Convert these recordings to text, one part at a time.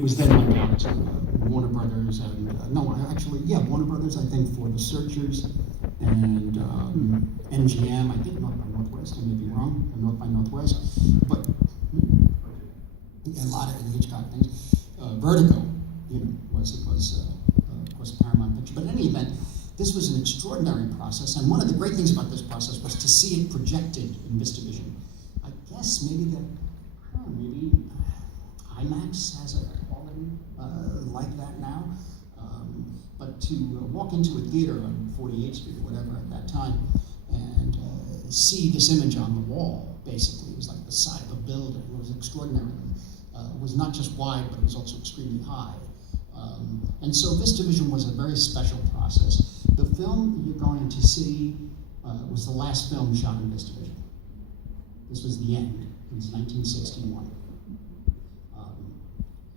it was then went down to Warner Brothers and, Warner Brothers, I think, for The Searchers, and MGM, I think North by Northwest, I may be wrong, North by Northwest, but a lot of Hitchcock things. Vertigo, was of course a Paramount picture. But in any event, this was an extraordinary process, and one of the great things about this process was to see it projected in Vistavision. I guess maybe IMAX has a quality like that now, but to walk into a theater on 48th Street or whatever at that time and see this image on the wall, basically, it was like the side of a building. It was extraordinary. It was not just wide, but it was also extremely high. And so Vistavision was a very special process. The film you're going to see was the last film shot in Vistavision. This was the end. It was 1961.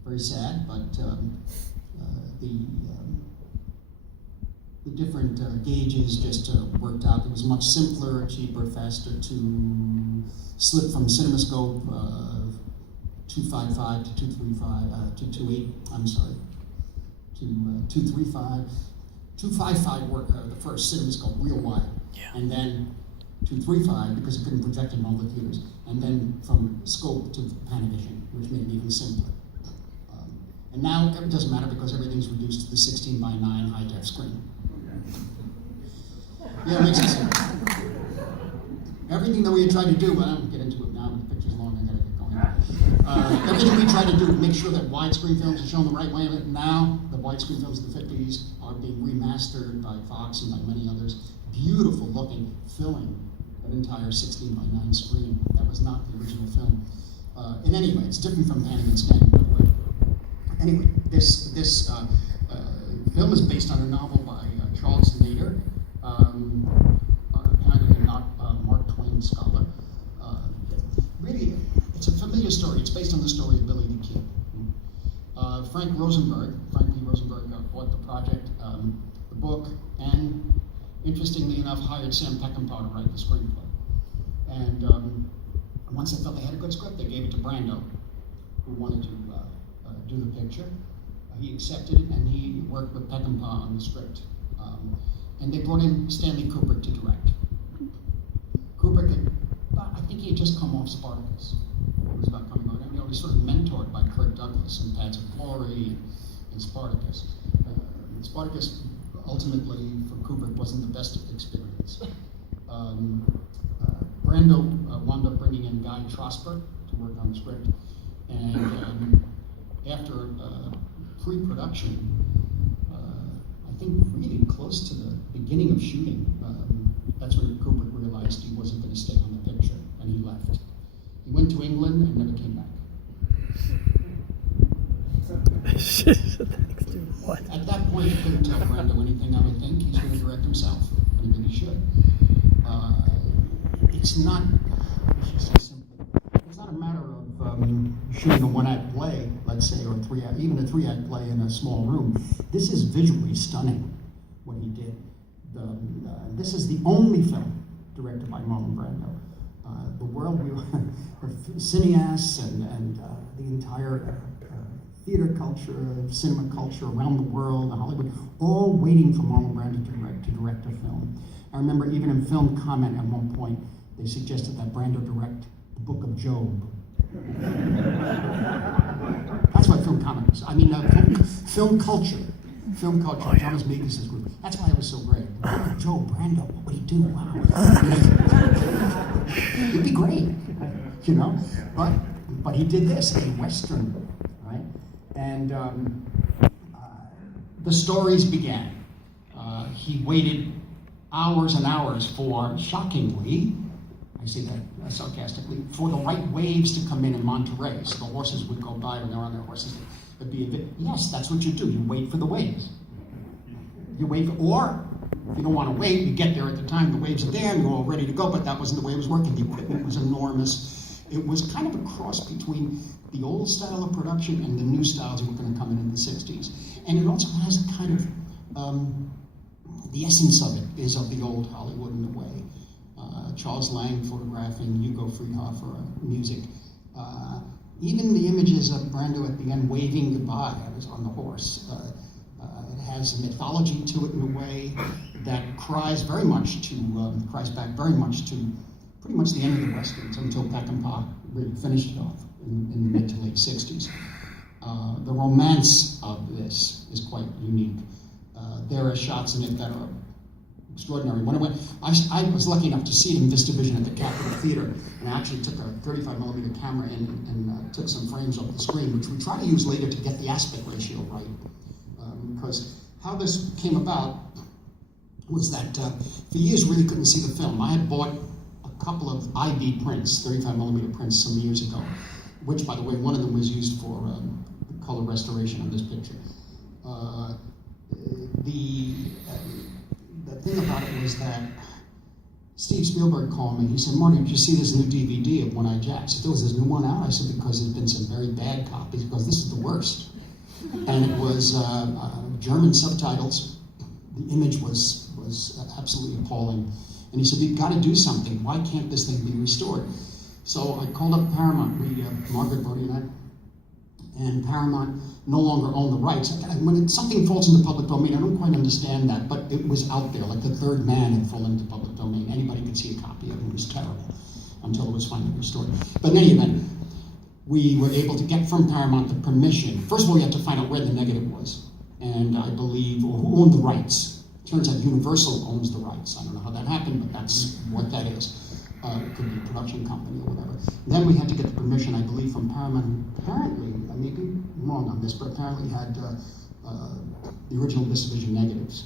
Very sad, but the different gauges just worked out. It was much simpler, cheaper, faster to slip from CinemaScope 255 to 235 to 28. I'm sorry, to 235. 255 worked the first CinemaScope real wide, and then 235 because it couldn't project in all the theaters, and then from scope to Panavision, which made it even simpler. And now it doesn't matter because everything's reduced to the 16 by 9 high-def screen. Yeah, it makes sense. Everything that we had tried to do, but I don't get into it now, the picture's long, I gotta get going. Everything we tried to do to make sure that widescreen films are shown the right way, now the widescreen films of the 50s are being remastered by Fox and by many others. Beautiful looking, filling an entire 16 by 9 screen. That was not the original film. In any way, it's different from Panning and Scanning, by the way. Anyway, this film is based on a novel by Charles Nader, kind of a Mark Twain scholar. Really, it's a familiar story. It's based on the story of Billy the Kid. Frank P. Rosenberg bought the project, the book, and interestingly enough, hired Sam Peckinpah to write the screenplay. And once they felt they had a good script, they gave it to Brando, who wanted to do the picture. He accepted it, and he worked with Peckinpah on the script. And they brought in Stanley Kubrick to direct. Kubrick I think he had just come off Spartacus. He was about coming on. He was sort of mentored by Kirk Douglas and Patsy Flory and Spartacus. Spartacus, ultimately, for Kubrick, wasn't the best experience. Brando wound up bringing in Guy Trosper to work on the script. And after pre-production, I think really close to the beginning of shooting, that's when Kubrick realized he wasn't going to stay on the picture, and he left. He went to England and never came back. At that point, he couldn't tell Brando anything, I would think. He's going to direct himself, and he really should. It's not a matter of shooting a one-act play, let's say, or even a three-act play in a small room. This is visually stunning, what he did. This is the only film directed by Marlon Brando. The world, cineasts and the entire theater culture, cinema culture around the world, Hollywood, all waiting for Marlon Brando to direct a film. I remember even in Film Comment at one point, they suggested that Brando direct the Book of Job. That's what Film Comment is. I mean, film culture. Thomas Meekins' group. That's why it was so great. Joe Brando, what would he do? Wow. It'd be great, But he did this, a Western, right? And the stories began. He waited hours and hours for, shockingly, I say that sarcastically, for the right waves to come in Monterey. So the horses would go by when they're on their horses. It'd be a bit, yes, that's what you do. You wait for the waves. Or if you don't want to wait, you get there at the time the waves are there and you're all ready to go, but that wasn't the way it was working. The equipment was enormous. It was kind of a cross between the old style of production and the new styles that were going to come in the 60s. And it also has a kind of, the essence of it is of the old Hollywood in a way. Charles Lang photographing, Hugo Friedhofer music. Even the images of Brando at the end waving goodbye, I was on the horse. It has a mythology to it in a way that cries back very much to pretty much the end of the Westerns until Peckinpah really finished it off in the mid to late 60s. The romance of this is quite unique. There are shots in it that are extraordinary. When I was lucky enough to see it in Vistavision at the Capitol Theater, and I actually took a 35mm camera and took some frames off the screen, which we try to use later to get the aspect ratio right. Because how this came about was that for years really couldn't see the film. I had bought a couple of IB prints, 35mm prints some years ago, which, by the way, one of them was used for color restoration of this picture. The thing about it was that Steve Spielberg called me. He said, "Marty, did you see this new DVD of One-Eyed Jack?" I said, "There was this new one out?" I said, "Because there's been some very bad copies, because this is the worst." And it was German subtitles. The image was absolutely appalling. And he said, "You've got to do something. Why can't this thing be restored?" So I called up Paramount, Margaret Bodie and Paramount no longer owned the rights. When something falls into public domain, I don't quite understand that, but it was out there, like The Third Man had fallen into public domain. Anybody could see a copy of it. It was terrible until it was finally restored. But in any event, we were able to get from Paramount the permission. First of all, we had to find out where the negative was, and I believe, or who owned the rights. Turns out Universal owns the rights. I don't know how that happened, but that's what that is. It could be a production company or whatever. Then we had to get the permission, I believe, from Paramount. Apparently, I may be wrong on this, but apparently had the original Vistavision negatives.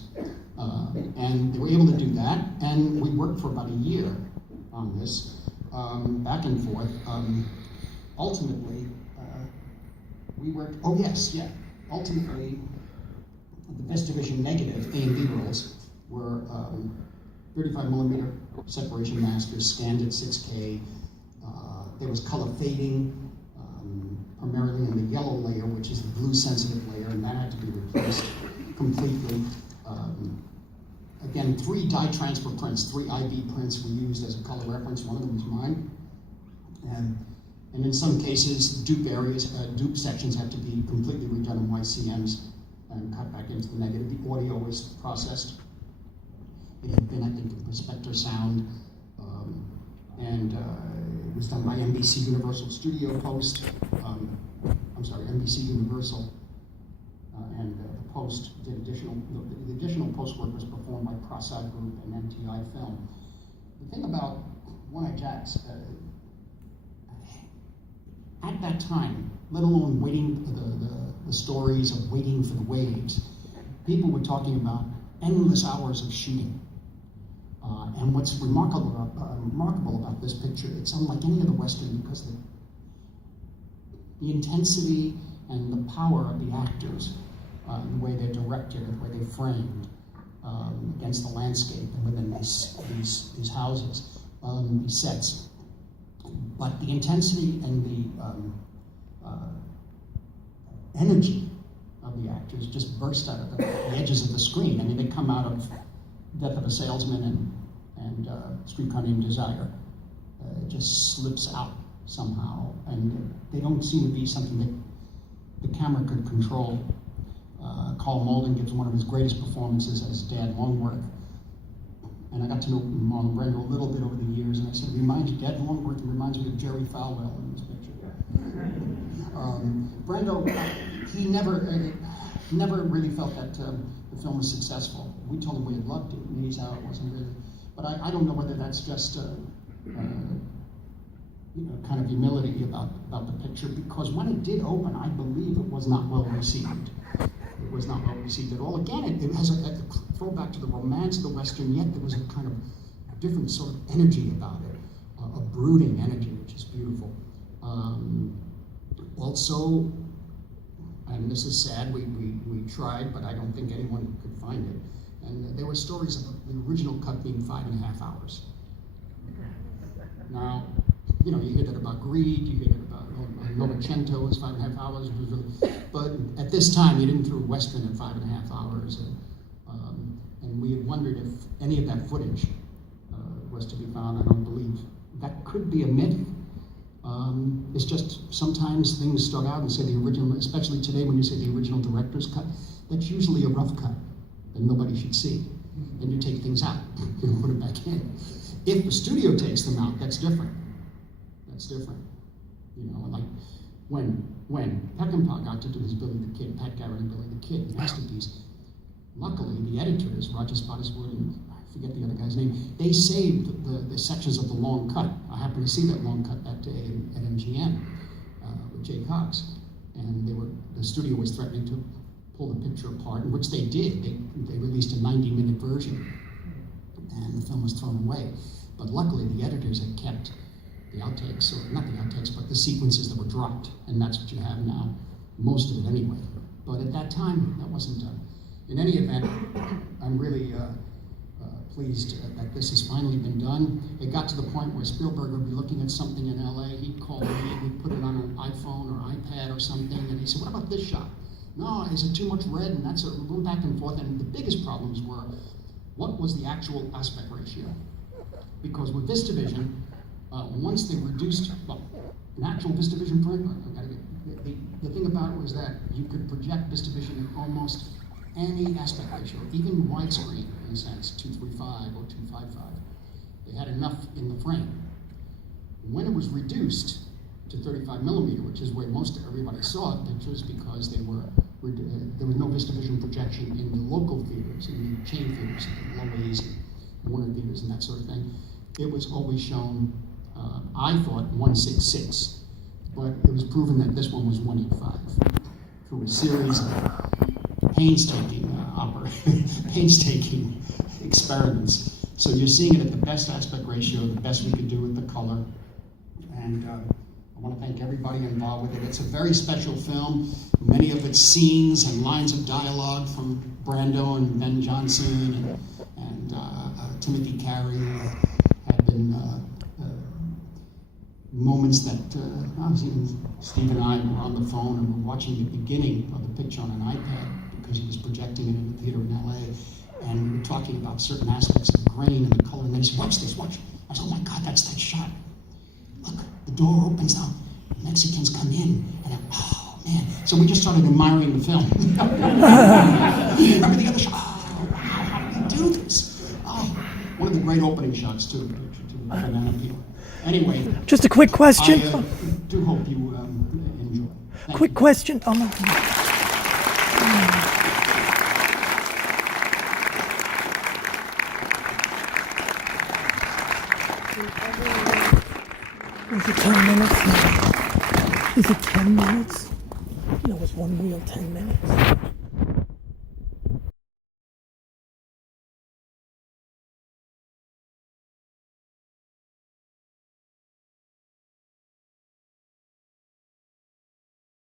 And they were able to do that, and we worked for about a year on this, back and forth. Ultimately, we worked, ultimately, the Vistavision negative A&B rolls were 35mm separation masters, scanned at 6K. There was color fading, primarily in the yellow layer, which is the blue sensitive layer, and that had to be replaced completely. Again, 3 dye transfer prints, 3 IB prints were used as a color reference. One of them was mine. And in some cases, dupe sections had to be completely redone in YCMs and cut back into the negative. The audio was processed. It had been, I think, in Prospector Sound, and it was done by NBC Universal Studio Post. NBC Universal, and the Post did the additional post work was performed by Prasad Group and MTI Film. The thing about One-Eyed Jacks, at that time, let alone waiting the stories of waiting for the waves, people were talking about endless hours of shooting. And what's remarkable about this picture, it's unlike any other Western because the intensity and the power of the actors, the way they're directed, the way they're framed against the landscape and within these houses, these sets. But the intensity and the energy of the actors just burst out of the edges of the screen. I mean, they come out of Death of a Salesman and Streetcar Named Desire. It just slips out somehow, and they don't seem to be something that the camera could control. Carl Malden gives one of his greatest performances as Dad Longworth, and I got to know Marlon Brando a little bit over the years, and I said, Dad Longworth reminds me of Jerry Falwell in this picture. Brando, he never really felt that the film was successful. We told him we had loved it, and he's out, it wasn't really. But I don't know whether that's just kind of humility about the picture, because when it did open, I believe it was not well received. It was not well received at all. Again, it has a throwback to the romance of the Western, yet there was a kind of different sort of energy about it, a brooding energy, which is beautiful. Also, and this is sad, we tried, but I don't think anyone could find it. And there were stories of the original cut being 5.5 hours. Now, you hear that about Greed, you hear that about Novecento was 5.5 hours, but at this time you didn't throw Western at 5.5 hours, and we had wondered if any of that footage was to be found. I don't believe that could be a myth. It's just sometimes things start out and say the original, especially today when you say the original director's cut, that's usually a rough cut that nobody should see. Then you take things out, you put it back in. If the studio takes them out, that's different. That's different. You know, like when Peckinpah got to do his Billy the Kid, Pat Garrett and Billy the Kid, masterpiece, luckily the editors, Roger Spottiswoode and I forget the other guy's name, they saved the sections of the long cut. I happened to see that long cut that day at MGM with Jay Cox. And the studio was threatening to pull the picture apart, which they did. They released a 90-minute version, and the film was thrown away. But luckily, the editors had kept the outtakes, or not the outtakes, but the sequences that were dropped, and that's what you have now, most of it anyway. But at that time, that wasn't done. In any event, I'm really pleased that this has finally been done. It got to the point where Spielberg would be looking at something in LA, he'd call me, we'd put it on an iPhone or iPad or something, and he'd say, what about this shot? No, is it too much red? And that's we went back and forth, and the biggest problems were, what was the actual aspect ratio? Because with Vistavision, once they reduced, well, an actual Vistavision print, the thing about it was that you could project Vistavision in almost any aspect ratio, even widescreen, in a sense, 235 or 255. They had enough in the frame. When it was reduced to 35 millimeter, which is where most everybody saw pictures because there was no Vistavision projection in the local theaters, in the chain theaters, the Loews and Warner theaters and that sort of thing. It was always shown, I thought, 166, but it was proven that this one was 185 through a series of painstaking experiments. So you're seeing it at the best aspect ratio, the best we could do with the color. And I want to thank everybody involved with it. It's a very special film. Many of its scenes and lines of dialogue from Brando and Ben Johnson and Timothy Carey have been moments that Steve and I were on the phone and were watching the beginning of the picture on an iPad because he was projecting it in the theater in LA, and we were talking about certain aspects of the grain and the color, and then he said, watch this, watch. I said, oh my God, that's that shot. Look, the door opens now, Mexicans come in, and oh man. So we just started admiring the film. Remember the other shot? Oh wow, how did we do this? Oh, one of the great opening shots too, to Banana Peel. Anyway, just a quick question. I do hope you enjoy. Quick question. Oh no. Is it 10 minutes? Is it 10 minutes? You know, it's one wheel, 10 minutes.